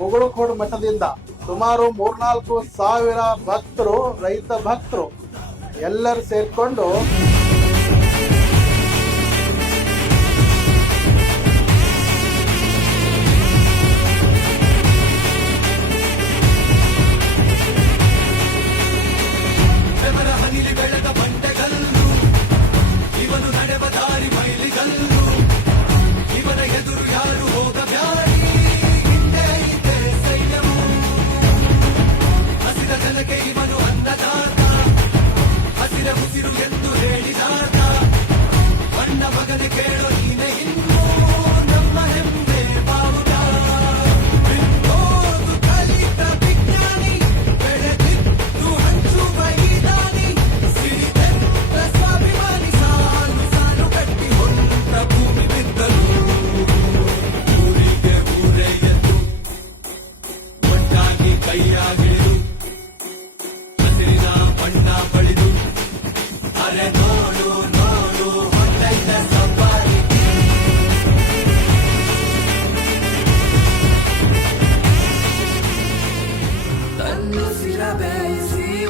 ಮುಗುಳುಕೋಡು ಮಠದಿಂದ ಸುಮಾರು 3-4 ಸಾವಿರ ಭಕ್ತರು, ರೈತ ಭಕ್ತರು ಎಲ್ಲರೂ ಸೇರ್ಕೊಂಡು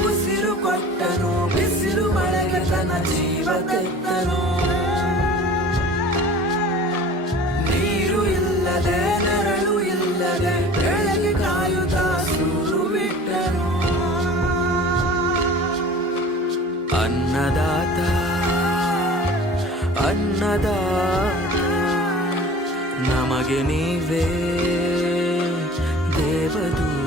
ಉಸಿರು ಕೊಟ್ಟನು, ಬಿಸಿಲು ಮಳೆಗೆ ತನ್ನ ಜೀವ ತೆತ್ತನು. ನೀರು ಇಲ್ಲದೆ ನೆರಳು ಇಲ್ಲದೆ ಬೆಳಗ್ಗೆ ಕಾಯುತ್ತಾ ಸೂರು ಬಿಟ್ಟನು. ಅನ್ನದಾತ ಅನ್ನದಾತ ನಮಗೆ ನೀವೇ ದೇವದೂತ.